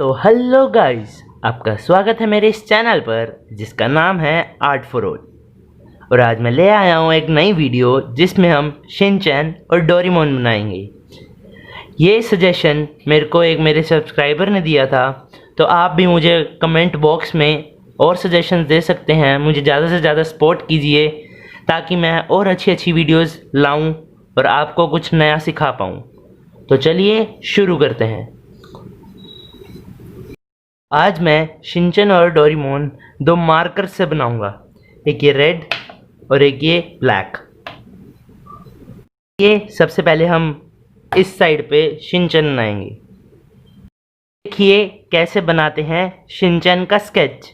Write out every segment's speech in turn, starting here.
तो hello guys, आपका स्वागत है मेरे इस चैनल पर जिसका नाम है आर्ट फॉर ऑल। और आज मैं ले आया हूँ एक नई वीडियो जिसमें हम शिनचैन और डोरेमोन बनाएंगे। ये सजेशन मेरे सब्सक्राइबर ने दिया था, तो आप भी मुझे कमेंट बॉक्स में और सजेशन दे सकते हैं। मुझे ज़्यादा से ज़्यादा सपोर्ट कीजिए ताकि मैं और अच्छी वीडियोस लाऊं और आपको कुछ नया सिखा पाऊँ। तो चलिए शुरू करते हैं। आज मैं शिनचैन और डोरेमोन दो मार्कर से बनाऊंगा, एक ये रेड और एक ये ब्लैक। ये सबसे पहले हम इस साइड पे शिनचैन बनाएंगे। देखिए कैसे बनाते हैं शिनचैन का स्केच।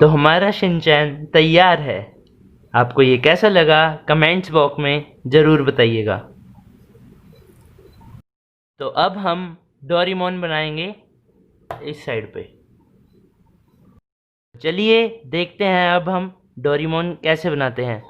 तो हमारा शिनचैन तैयार है। आपको ये कैसा लगा कमेंट्स बॉक्स में ज़रूर बताइएगा। तो अब हम डोरेमोन बनाएंगे इस साइड पे। चलिए देखते हैं अब हम डोरेमोन कैसे बनाते हैं।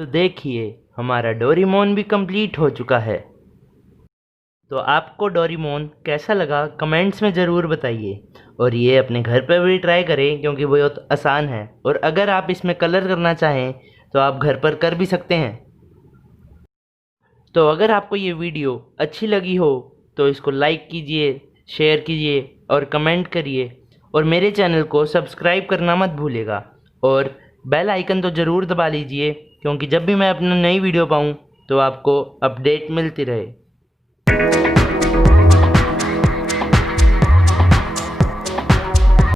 तो देखिए हमारा डोरेमोन भी कंप्लीट हो चुका है। तो आपको डोरेमोन कैसा लगा कमेंट्स में ज़रूर बताइए, और ये अपने घर पर भी ट्राई करें क्योंकि वो बहुत आसान है। और अगर आप इसमें कलर करना चाहें तो आप घर पर कर भी सकते हैं। तो अगर आपको ये वीडियो अच्छी लगी हो तो इसको लाइक कीजिए, शेयर कीजिए और कमेंट करिए, और मेरे चैनल को सब्सक्राइब करना मत भूलिएगा, और बेल आइकन तो ज़रूर दबा लीजिए क्योंकि जब भी मैं अपना नई वीडियो पाऊँ तो आपको अपडेट मिलती रहे।